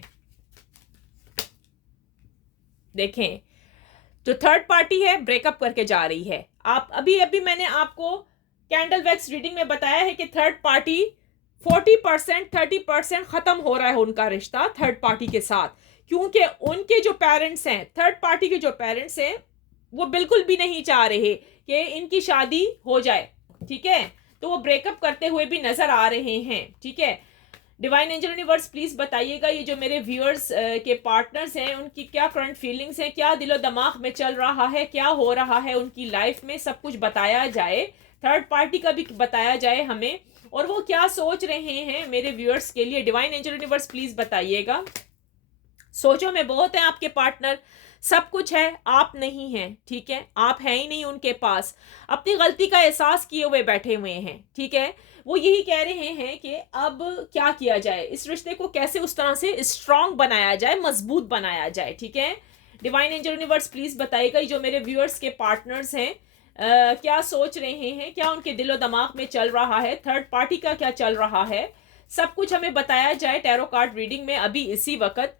देखें, जो थर्ड पार्टी है ब्रेकअप करके जा रही है। आप अभी मैंने आपको कैंडल वैक्स रीडिंग में बताया है कि थर्ड पार्टी 40% 30% खत्म हो रहा है उनका रिश्ता थर्ड पार्टी के साथ, क्योंकि उनके जो पेरेंट्स हैं, थर्ड पार्टी के जो पेरेंट्स हैं, वो बिल्कुल भी नहीं चाह रहे कि इनकी शादी हो जाए। ठीक है, तो वो ब्रेकअप करते हुए भी नजर आ रहे हैं। ठीक है, डिवाइन एंजल यूनिवर्स प्लीज बताइएगा ये जो मेरे व्यूअर्स के पार्टनर्स हैं उनकी क्या करंट फीलिंग्स हैं, क्या दिलो दिमाग में चल रहा है, क्या हो रहा है उनकी लाइफ में, सब कुछ बताया जाए, थर्ड पार्टी का भी बताया जाए हमें, और वो क्या सोच रहे हैं मेरे व्यूअर्स के लिए। डिवाइन एंजल यूनिवर्स प्लीज बताइएगा। सोचो में बहुत है आपके पार्टनर, सब कुछ है, आप नहीं हैं। ठीक है, आप हैं ही नहीं उनके पास, अपनी गलती का एहसास किए हुए बैठे हुए हैं। ठीक है, वो यही कह रहे हैं कि अब क्या किया जाए, इस रिश्ते को कैसे उस तरह से स्ट्रांग बनाया जाए, मजबूत बनाया जाए। ठीक है, डिवाइन एंजल यूनिवर्स प्लीज बताइएगा जो मेरे व्यूअर्स के पार्टनर्स हैं क्या सोच रहे हैं, क्या उनके दिलो दिमाग में चल रहा है, थर्ड पार्टी का क्या चल रहा है, सब कुछ हमें बताया जाए टैरो कार्ड रीडिंग में अभी इसी वक्त।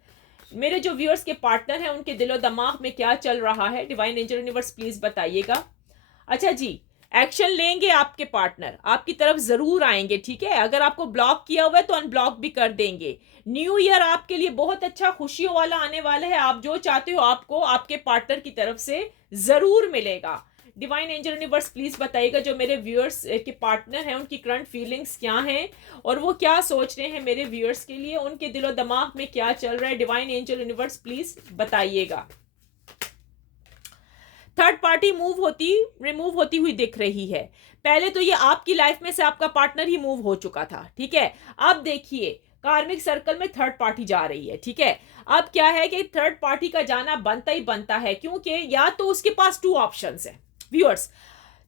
मेरे जो व्यूअर्स के पार्टनर हैं उनके दिलो दिमाग में क्या चल रहा है, डिवाइन एंजल यूनिवर्स प्लीज बताइएगा। अच्छा जी, एक्शन लेंगे आपके पार्टनर, आपकी तरफ जरूर आएंगे। ठीक है, अगर आपको ब्लॉक किया हुआ है तो अनब्लॉक भी कर देंगे। न्यू ईयर आपके लिए बहुत अच्छा खुशियों वाला आने वाला है, आप जो चाहते हो आपको आपके पार्टनर की तरफ से जरूर मिलेगा। डिवाइन एंजल यूनिवर्स प्लीज बताइएगा जो मेरे व्यूअर्स के पार्टनर हैं उनकी करंट फीलिंग्स क्या हैं और वो क्या सोच रहे हैं मेरे व्यूअर्स के लिए, उनके दिलो दिमाग में क्या चल रहा है। डिवाइन एंजल यूनिवर्स प्लीज बताइएगा। थर्ड पार्टी रिमूव होती हुई दिख रही है। पहले तो ये आपकी लाइफ में से आपका पार्टनर ही मूव हो चुका था। ठीक है, अब देखिए कार्मिक सर्कल में थर्ड पार्टी जा रही है। ठीक है, अब क्या है कि थर्ड पार्टी का जाना बनता ही बनता है, क्योंकि या तो उसके पास टू ऑप्शंस है व्यूअर्स,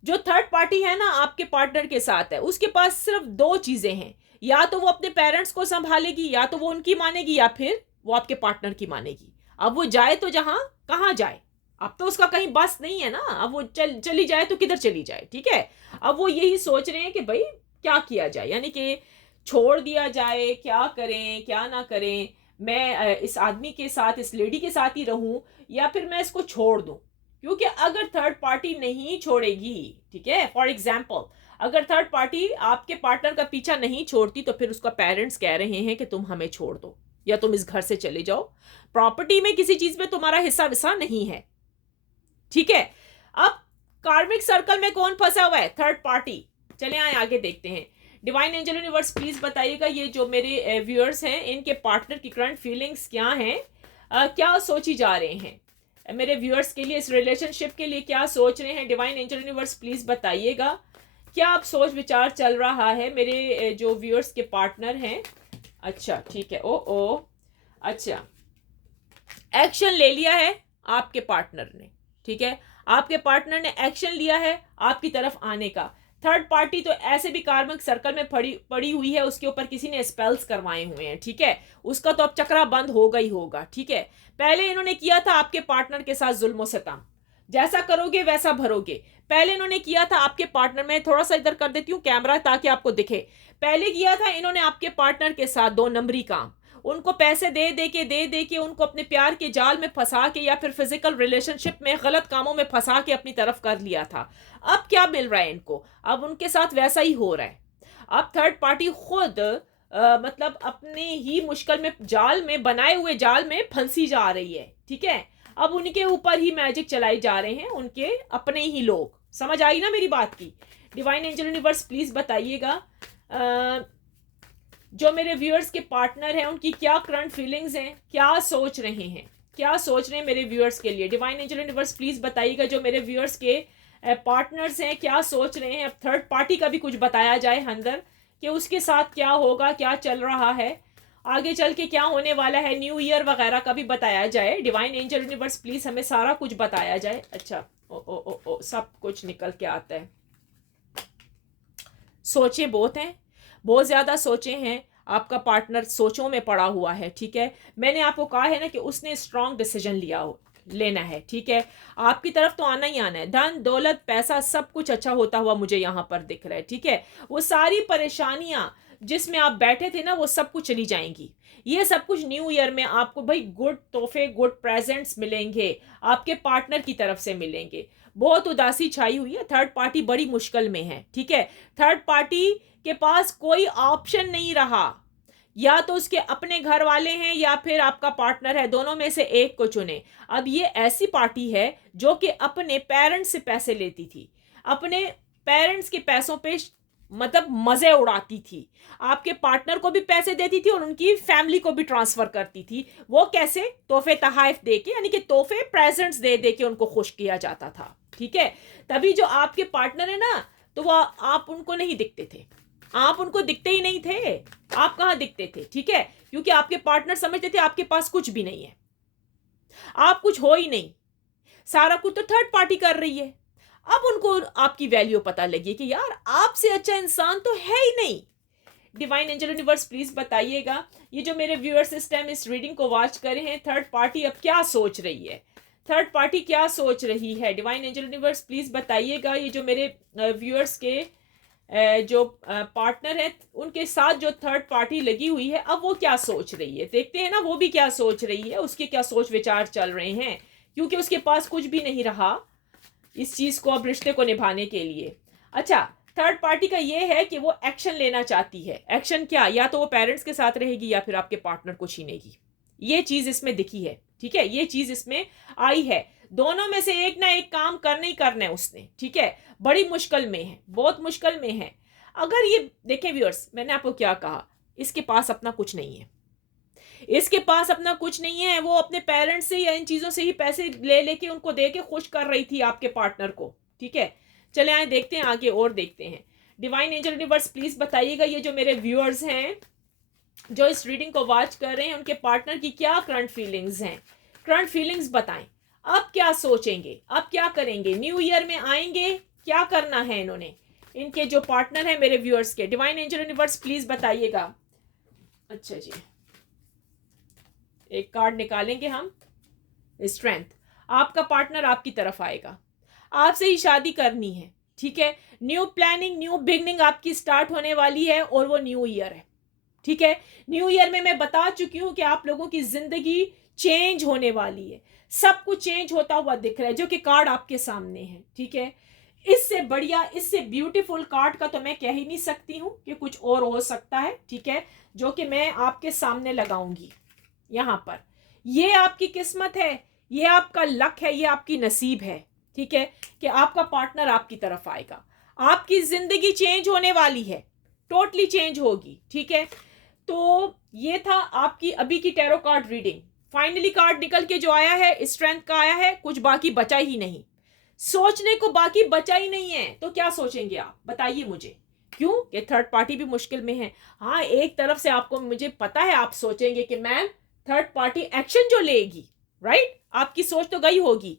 जो थर्ड पार्टी है ना आपके पार्टनर के साथ है, उसके पास सिर्फ दो चीजें हैं, या तो वो अपने पेरेंट्स को संभालेगी, या तो वो उनकी मानेगी, या फिर वो आपके पार्टनर की मानेगी। अब वो जाए तो जहां कहां जाए, अब तो उसका कहीं बस नहीं है ना, अब वो चली जाए तो किधर चली जाए। ठीक है, अब वो यही सोच रहे हैं कि भाई क्या किया जाए, यानी कि छोड़ दिया जाए, क्या करें क्या ना करें, मैं इस आदमी के साथ, इस लेडी के साथ ही रहूं, या फिर मैं इसको छोड़ दूं। क्योंकि अगर थर्ड पार्टी नहीं छोड़ेगी, ठीक है, फॉर एग्जाम्पल अगर थर्ड पार्टी आपके पार्टनर का पीछा नहीं छोड़ती तो फिर उसका पेरेंट्स कह रहे हैं कि तुम हमें छोड़ दो या तुम इस घर से चले जाओ, प्रॉपर्टी में किसी चीज में तुम्हारा हिस्सा विस्सा नहीं है। ठीक है, अब कार्मिक सर्कल में कौन फंसा हुआ है, थर्ड पार्टी। चले आए आगे देखते हैं। डिवाइन एंजल यूनिवर्स प्लीज बताइएगा ये जो मेरे व्यूअर्स हैं इनके पार्टनर की करंट फीलिंग्स क्या हैं, क्या सोची जा रहे हैं मेरे व्यूअर्स के लिए, इस रिलेशनशिप के लिए क्या सोच रहे हैं। डिवाइन एंजल यूनिवर्स प्लीज बताइएगा क्या आप सोच विचार चल रहा है मेरे जो व्यूअर्स के पार्टनर हैं। अच्छा ठीक है, ओ अच्छा, एक्शन ले लिया है आपके पार्टनर ने। ठीक है, आपके पार्टनर ने एक्शन लिया है आपकी तरफ आने का। थर्ड पार्टी तो ऐसे भी कार्मिक सर्कल में पड़ी हुई है, उसके ऊपर किसी ने स्पेल्स करवाए हुए हैं। ठीक है, उसका तो अब चक्रा बंद होगा ही होगा। ठीक है, पहले इन्होंने किया था आपके पार्टनर के साथ जुल्म सितम, जैसा करोगे वैसा भरोगे। पहले इन्होंने किया था आपके पार्टनर में, थोड़ा सा इधर कर देती हूँ कैमरा ताकि आपको दिखे, पहले किया था इन्होंने आपके पार्टनर के साथ दो नंबरी काम, उनको पैसे दे दे के उनको अपने प्यार के जाल में फंसा के या फिर फिजिकल रिलेशनशिप में गलत कामों में फंसा के अपनी तरफ कर लिया था। अब क्या मिल रहा है इनको, अब उनके साथ वैसा ही हो रहा है। अब थर्ड पार्टी खुद मतलब अपने ही मुश्किल में जाल में, बनाए हुए जाल में फंसी जा रही है। ठीक है, अब उनके ऊपर ही मैजिक चलाए जा रहे हैं उनके अपने ही लोग। समझ आई ना मेरी बात की। डिवाइन एंजल यूनिवर्स प्लीज बताइएगा जो मेरे व्यूअर्स के पार्टनर हैं उनकी क्या करंट फीलिंग्स हैं, क्या सोच रहे हैं, क्या सोच रहे हैं मेरे व्यूअर्स के लिए। डिवाइन एंजल यूनिवर्स प्लीज बताइएगा जो मेरे व्यूअर्स के पार्टनर्स हैं क्या सोच रहे हैं, अब थर्ड पार्टी का भी कुछ बताया जाए अंदर कि उसके साथ क्या होगा, क्या चल रहा है, आगे चल के क्या होने वाला है, न्यू ईयर वगैरह का भी बताया जाए। डिवाइन एंजल यूनिवर्स प्लीज हमें सारा कुछ बताया जाए। अच्छा ओ ओ ओ ओ सब कुछ निकल के आता है। सोचे बहुत हैं, बहुत ज़्यादा सोचे हैं, आपका पार्टनर सोचों में पड़ा हुआ है, ठीक है। मैंने आपको कहा है ना कि उसने स्ट्रॉन्ग डिसीजन लिया हो, लेना है, ठीक है। आपकी तरफ तो आना ही आना है, धन दौलत पैसा सब कुछ अच्छा होता हुआ मुझे यहाँ पर दिख रहा है, ठीक है। वो सारी परेशानियां जिसमें आप बैठे थे ना वो सब कुछ चली जाएंगी। ये सब कुछ न्यू ईयर में आपको भाई गुड तोहफे, गुड प्रेजेंट्स मिलेंगे, आपके पार्टनर की तरफ से मिलेंगे। बहुत उदासी छाई हुई है, थर्ड पार्टी बड़ी मुश्किल में है, ठीक है। थर्ड पार्टी के पास कोई ऑप्शन नहीं रहा, या तो उसके अपने घर वाले हैं या फिर आपका पार्टनर है, दोनों में से एक को चुने। अब ये ऐसी पार्टी है जो कि अपने पेरेंट्स से पैसे लेती थी, अपने पेरेंट्स के पैसों पे मतलब मजे उड़ाती थी, आपके पार्टनर को भी पैसे देती थी और उनकी फैमिली को भी ट्रांसफर करती थी। वो कैसे? तोहफे तहाइफ दे के, यानी कि तोहफे प्रेजेंट्स दे दे के उनको खुश किया जाता था, ठीक है। तभी जो आपके पार्टनर है ना, तो वो आप उनको नहीं दिखते थे, आप उनको दिखते ही नहीं थे। आप कहाँ दिखते थे, ठीक है, क्योंकि आपके पार्टनर समझते थे आपके पास कुछ भी नहीं है, आप कुछ हो ही नहीं, सारा कुछ तो थर्ड पार्टी कर रही है। अब उनको आपकी वैल्यू पता लगी कि यार आपसे अच्छा इंसान तो है ही नहीं। डिवाइन एंजल यूनिवर्स प्लीज बताइएगा, ये जो मेरे व्यूअर्स इस टाइम इस रीडिंग को वॉच कर रहे हैं, थर्ड पार्टी अब क्या सोच रही है, थर्ड पार्टी क्या सोच रही है। डिवाइन एंजल यूनिवर्स प्लीज बताइएगा, ये जो मेरे व्यूअर्स के जो पार्टनर है उनके साथ जो थर्ड पार्टी लगी हुई है, अब वो क्या सोच रही है, देखते हैं ना वो भी क्या सोच रही है, उसके क्या सोच विचार चल रहे हैं, क्योंकि उसके पास कुछ भी नहीं रहा इस चीज को अब रिश्ते को निभाने के लिए। अच्छा, थर्ड पार्टी का ये है कि वो एक्शन लेना चाहती है। एक्शन क्या? या तो वो पेरेंट्स के साथ रहेगी या फिर आपके पार्टनर को छीनेगी। ये चीज इसमें दिखी है, ठीक है, ये चीज इसमें आई है। दोनों में से एक ना एक काम करना ही करना है उसने, ठीक है। बड़ी मुश्किल में है, बहुत मुश्किल में है। अगर ये देखें व्यूअर्स, मैंने आपको क्या कहा, इसके पास अपना कुछ नहीं है, इसके पास अपना कुछ नहीं है। वो अपने पेरेंट्स से या इन चीजों से ही पैसे ले लेके उनको दे के खुश कर रही थी आपके पार्टनर को, ठीक है। चले आए देखते हैं आगे और देखते हैं। डिवाइन एंजल यूनिवर्स प्लीज बताइएगा, ये जो मेरे व्यूअर्स हैं जो इस रीडिंग को वॉच कर रहे हैं, उनके पार्टनर की क्या करंट फीलिंग्स हैं, करंट फीलिंग्स बताएं। अब क्या सोचेंगे, अब क्या करेंगे, न्यू ईयर में आएंगे, क्या करना है इन्होंने, इनके जो पार्टनर है मेरे व्यूअर्स के। डिवाइन एंजल यूनिवर्स प्लीज बताइएगा। अच्छा जी, एक कार्ड निकालेंगे हम, स्ट्रेंथ। आपका पार्टनर आपकी तरफ आएगा, आपसे ही शादी करनी है, ठीक है। न्यू प्लानिंग, न्यू बिगनिंग आपकी स्टार्ट होने वाली है और वो न्यू ईयर है, ठीक है। न्यू ईयर में मैं बता चुकी हूं कि आप लोगों की जिंदगी चेंज होने वाली है, सब कुछ चेंज होता हुआ दिख रहा है, जो कि कार्ड आपके सामने है, ठीक है। इससे बढ़िया, इससे ब्यूटीफुल कार्ड का तो मैं कह ही नहीं सकती हूं कि कुछ और हो सकता है, ठीक है, जो कि मैं आपके सामने लगाऊंगी यहां पर। ये आपकी किस्मत है, ये आपका लक है, ये आपकी नसीब है, ठीक है, कि आपका पार्टनर आपकी तरफ आएगा। आपकी जिंदगी चेंज होने वाली है, टोटली चेंज होगी, ठीक है। तो ये था आपकी अभी की tarot card reading. Finally card निकल के जो आया है, स्ट्रेंथ का आया है, कुछ बाकी बचा ही नहीं, सोचने को बाकी बचा ही नहीं है। तो क्या सोचेंगे आप, बताइए मुझे, क्यों? कि थर्ड पार्टी भी मुश्किल में है। हाँ, एक तरफ से आपको, मुझे पता है आप सोचेंगे कि मैम थर्ड पार्टी एक्शन जो लेगी, राइट, आपकी सोच तो गई होगी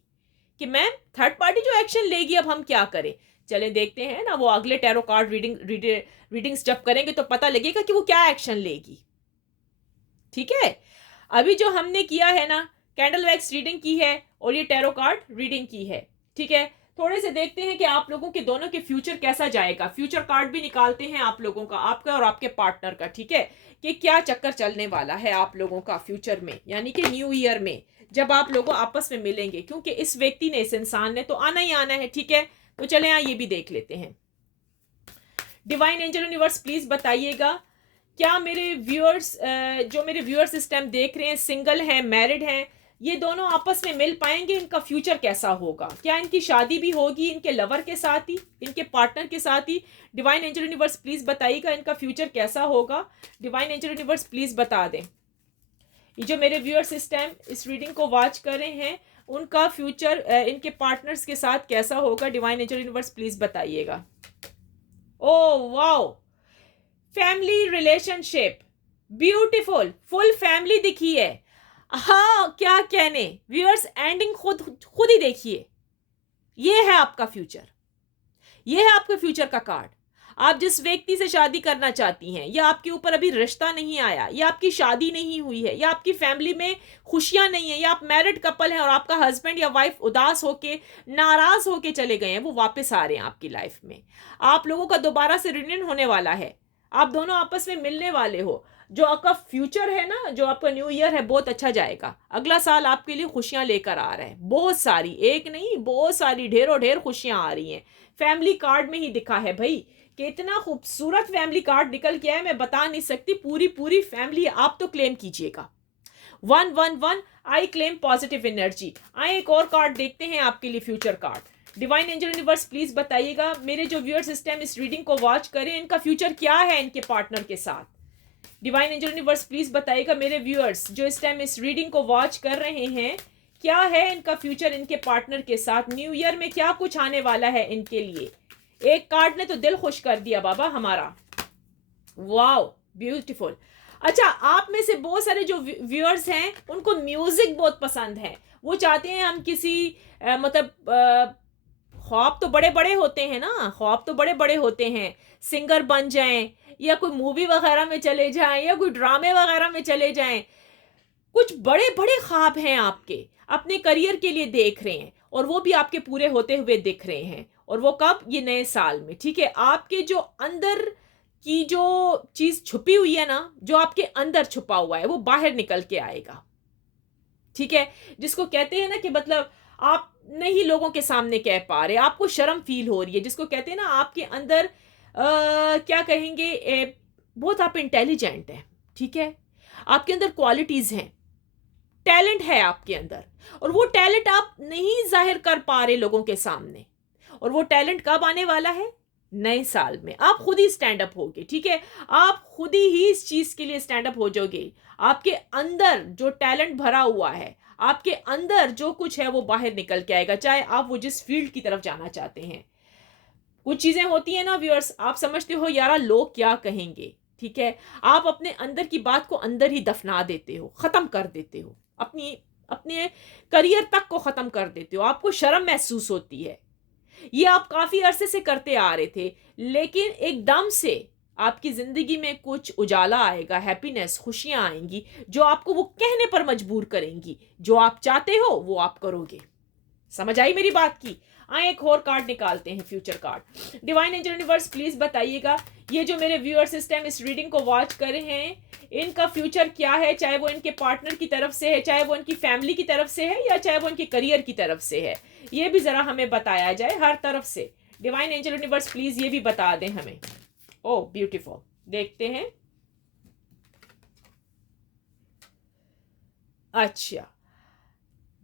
कि मैम थर्ड पार्टी जो एक्शन लेगी अब हम क्या करें। चले देखते हैं ना, वो अगले टैरो कार्ड रीडिंग्स जब करेंगे तो पता लगेगा कि वो क्या एक्शन लेगी, ठीक है। अभी जो हमने किया है ना, कैंडल वैक्स रीडिंग की है और ये टैरो कार्ड रीडिंग की है, ठीक है। थोड़े से देखते हैं कि आप लोगों के दोनों के फ्यूचर कैसा जाएगा। फ्यूचर कार्ड भी निकालते हैं आप लोगों का, आपका और आपके पार्टनर का, ठीक है, कि क्या चक्कर चलने वाला है आप लोगों का फ्यूचर में, यानी कि न्यू ईयर में जब आप लोगों आपस में मिलेंगे, क्योंकि इस व्यक्ति ने, इस इंसान ने तो आना ही आना है, ठीक है। तो चले यहाँ ये भी देख लेते हैं। डिवाइन एंजल यूनिवर्स प्लीज बताइएगा, क्या मेरे व्यूअर्स, जो मेरे व्यूअर्स इस टाइम देख रहे हैं, सिंगल हैं, मैरिड हैं, ये दोनों आपस में मिल पाएंगे, इनका फ्यूचर कैसा होगा, क्या इनकी शादी भी होगी इनके लवर के साथ ही, इनके पार्टनर के साथ ही। डिवाइन एंजल यूनिवर्स प्लीज बताइएगा इनका फ्यूचर कैसा होगा। डिवाइन एंजल यूनिवर्स प्लीज बता दें। ये जो मेरे व्यूअर्स इस टाइम इस रीडिंग को वॉच कर रहे हैं, उनका फ्यूचर इनके पार्टनर्स के साथ कैसा होगा, डिवाइन एंजल यूनिवर्स प्लीज बताइएगा। Oh wow, family relationship beautiful, full family दिखी है। हाँ क्या कहने व्यूअर्स, एंडिंग खुद खुद ही देखिए। ये है आपका फ्यूचर, ये है आपके फ्यूचर का कार्ड। आप जिस व्यक्ति से शादी करना चाहती हैं, या आपके ऊपर अभी रिश्ता नहीं आया, या आपकी शादी नहीं हुई है, या आपकी फैमिली में खुशियां नहीं है, या आप मैरिड कपल हैं और आपका हस्बैंड या वाइफ उदास होके, नाराज होके चले गए हैं, वो वापस आ रहे हैं आपकी लाइफ में। आप लोगों का दोबारा से रियूनियन होने वाला है, आप दोनों आपस में मिलने वाले हो। जो आपका फ्यूचर है ना, जो आपका न्यू ईयर है, बहुत अच्छा जाएगा। अगला साल आपके लिए खुशियां लेकर आ रहा है, बहुत सारी, एक नहीं बहुत सारी, ढेरों ढेर खुशियां आ रही हैं। फैमिली कार्ड में ही दिखा है भाई, कितना खूबसूरत फैमिली कार्ड निकल के आया, मैं बता नहीं सकती। पूरी पूरी फैमिली, आप तो क्लेम कीजिएगा 111, आई क्लेम पॉजिटिव एनर्जी। आए एक और कार्ड देखते हैं आपके लिए, future card. Divine angel universe please बताइएगा, मेरे जो व्यूअर्स इस टाइम इस रीडिंग को वॉच करें, इनका फ्यूचर क्या है इनके पार्टनर के साथ। डिवाइन एंजल यूनिवर्स प्लीज बताइएगा, मेरे व्यूअर्स जो इस टाइम इस रीडिंग को वॉच कर रहे हैं, क्या है इनका फ्यूचर इनके पार्टनर के साथ। न्यू ईयर में क्या कुछ आने वाला है इनके लिए। एक कार्ड ने तो दिल खुश कर दिया बाबा हमारा, वाओ ब्यूटीफुल। अच्छा, आप में से बहुत सारे जो व्यूअर्स हैं उनको म्यूजिक बहुत पसंद है, वो चाहते हैं हम किसी ख्वाब तो बड़े बड़े होते हैं ना, ख्वाब तो बड़े बड़े होते हैं, सिंगर बन जाएं, या कोई मूवी वगैरह में चले जाएं, या कोई ड्रामे वगैरह में चले जाएं। कुछ बड़े बड़े ख्वाब हैं आपके, अपने करियर के लिए देख रहे हैं, और वो भी आपके पूरे होते हुए दिख रहे हैं। और वो कब, ये नए साल में। ठीक है, आपके जो अंदर की जो चीज छुपी हुई है ना, जो आपके अंदर छुपा हुआ है, वो बाहर निकल के आएगा। ठीक है, जिसको कहते हैं ना कि मतलब आप नहीं लोगों के सामने कह पा रहे, आपको शर्म फील हो रही है, जिसको कहते हैं ना आपके अंदर क्या कहेंगे, बहुत आप इंटेलिजेंट हैं। ठीक है, आपके अंदर क्वालिटीज हैं, टैलेंट है आपके अंदर, और वो टैलेंट आप नहीं जाहिर कर पा रहे लोगों के सामने। और वो टैलेंट कब आने वाला है, नए साल में। आप खुद ही स्टैंड अप होगे। ठीक है, आप खुद ही इस चीज के लिए स्टैंड अप हो जाओगे। आपके अंदर जो टैलेंट भरा हुआ है, आपके अंदर जो कुछ है, वो बाहर निकल के आएगा, चाहे आप वो जिस फील्ड की तरफ जाना चाहते हैं। कुछ चीजें होती है ना व्यूअर्स, आप समझते हो यारा लोग क्या कहेंगे। ठीक है, आप अपने अंदर की बात को अंदर ही दफना देते हो, खत्म कर देते हो, अपने करियर तक को खत्म कर देते हो, आपको शर्म महसूस होती है। ये आप काफी अरसे से करते आ रहे थे, लेकिन एकदम से आपकी जिंदगी में कुछ उजाला आएगा, हैप्पीनेस, खुशियां आएंगी, जो आपको वो कहने पर मजबूर करेंगी, जो आप चाहते हो वो आप करोगे। समझ आई मेरी बात की। आए एक और कार्ड निकालते हैं, future card. Divine angel universe please बताइएगा, ये जो मेरे व्यूअर्स इस टाइम इस रीडिंग को वॉच कर रहे हैं, इनका फ्यूचर क्या है, चाहे वो इनके पार्टनर की तरफ से है, चाहे वो इनकी फैमिली की तरफ से है, या चाहे वो इनके करियर की तरफ से है, ये भी जरा हमें बताया जाए हर तरफ से। डिवाइन एंजल यूनिवर्स प्लीज ये भी बता दें हमें। ओ ब्यूटीफुल, देखते हैं। अच्छा,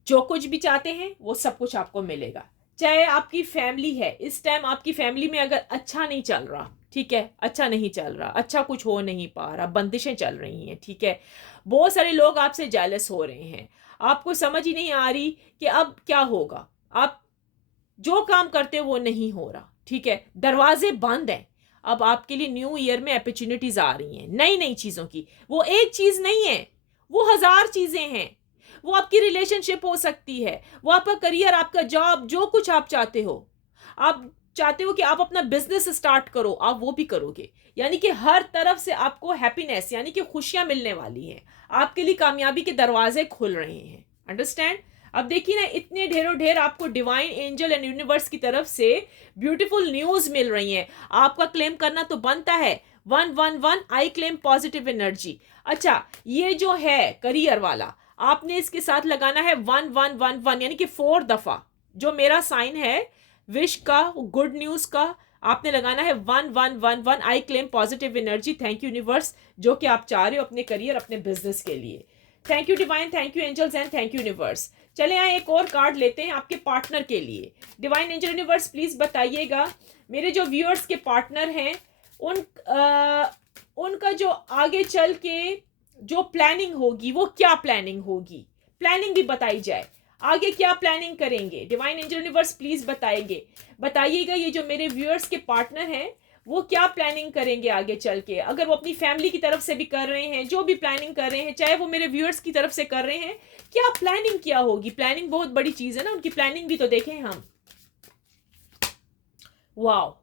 जो कुछ भी चाहते हैं वो सब कुछ आपको मिलेगा। चाहे आपकी फैमिली है, इस टाइम आपकी फैमिली में अगर अच्छा नहीं चल रहा, ठीक है, अच्छा नहीं चल रहा, अच्छा कुछ हो नहीं पा रहा, बंदिशें चल रही हैं, ठीक है, बहुत सारे लोग आपसे जेलस हो रहे हैं, आपको समझ ही नहीं आ रही कि अब क्या होगा, आप जो काम करते हो वो नहीं हो रहा। ठीक है, दरवाजे बंद हैं। अब आपके लिए न्यू ईयर में अपॉर्चुनिटीज आ रही हैं, नई नई चीजों की। वो एक चीज नहीं है, वो 1000 चीजें हैं। वो आपकी रिलेशनशिप हो सकती है, वो आपका करियर, आपका जॉब, जो कुछ आप चाहते हो। आप चाहते हो कि आप अपना बिजनेस स्टार्ट करो, आप वो भी करोगे। यानी कि हर तरफ से आपको हैप्पीनेस, यानी कि खुशियां मिलने वाली हैं। आपके लिए कामयाबी के दरवाजे खुल रहे हैं। अंडरस्टैंड। अब देखिए ना, इतने ढेरों ढेर आपको डिवाइन एंजल एंड यूनिवर्स की तरफ से ब्यूटीफुल न्यूज मिल रही हैं। आपका क्लेम करना तो बनता है 111, आई क्लेम पॉजिटिव एनर्जी। अच्छा, ये जो है करियर वाला, आपने इसके साथ लगाना है 1111, यानी कि 4 दफा। जो मेरा साइन है विश का, गुड न्यूज का, आपने लगाना है 1111, आई claim positive energy. Thank you universe, जो कि आप चाह रहे हो अपने करियर, अपने बिजनेस के लिए। Thank you divine, thank you angels and thank you universe. चले आए एक और कार्ड लेते हैं आपके पार्टनर के लिए। डिवाइन एंजल यूनिवर्स प्लीज बताइएगा, मेरे जो व्यूअर्स के पार्टनर हैं उनका जो आगे चल के जो प्लानिंग होगी, वो क्या प्लानिंग होगी, प्लानिंग भी बताई जाए। आगे क्या प्लानिंग करेंगे? डिवाइन एंजल यूनिवर्स प्लीज बताइएगा ये जो मेरे व्यूअर्स के पार्टनर हैं वो क्या प्लानिंग करेंगे आगे चल के। अगर वो अपनी फैमिली की तरफ से भी कर रहे हैं, जो भी प्लानिंग कर रहे हैं, चाहे वो मेरे व्यूअर्स की तरफ से कर रहे हैं, क्या प्लानिंग क्या होगी? प्लानिंग बहुत बड़ी चीज है ना, उनकी प्लानिंग भी तो देखें हम। वाओ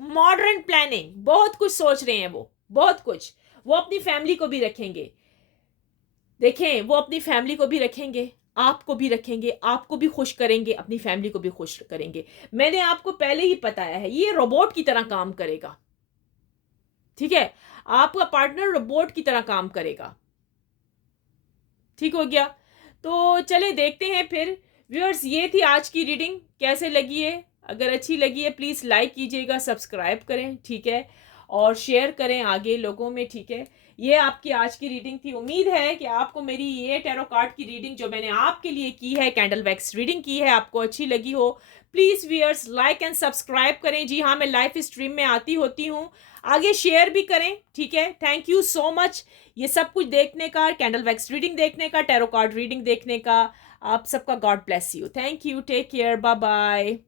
मॉडर्न प्लानिंग, बहुत कुछ सोच रहे हैं वो, बहुत कुछ। वो अपनी फैमिली को भी रखेंगे, देखें वो अपनी फैमिली को भी रखेंगे, आपको भी रखेंगे, आपको भी खुश करेंगे, अपनी फैमिली को भी खुश करेंगे। मैंने आपको पहले ही बताया है ये रोबोट की तरह काम करेगा, ठीक है? आपका पार्टनर रोबोट की तरह काम करेगा, ठीक हो गया? तो चले देखते हैं फिर। व्यूअर्स ये थी आज की रीडिंग, कैसे लगी है? अगर अच्छी लगी है प्लीज़ लाइक कीजिएगा, सब्सक्राइब करें, ठीक है? और शेयर करें आगे लोगों में, ठीक है? ये आपकी आज की रीडिंग थी। उम्मीद है कि आपको मेरी ये टैरो कार्ड की रीडिंग जो मैंने आपके लिए की है, कैंडल वैक्स रीडिंग की है, आपको अच्छी लगी हो। Please viewers like and subscribe करें। जी हाँ, मैं लाइव स्ट्रीम में आती होती हूँ, आगे शेयर भी करें, ठीक है? थैंक यू सो मच ये सब कुछ देखने का, कैंडल वैक्स रीडिंग देखने का, टैरो कार्ड रीडिंग देखने का। आप सबका God bless you. Thank you, take care, bye bye.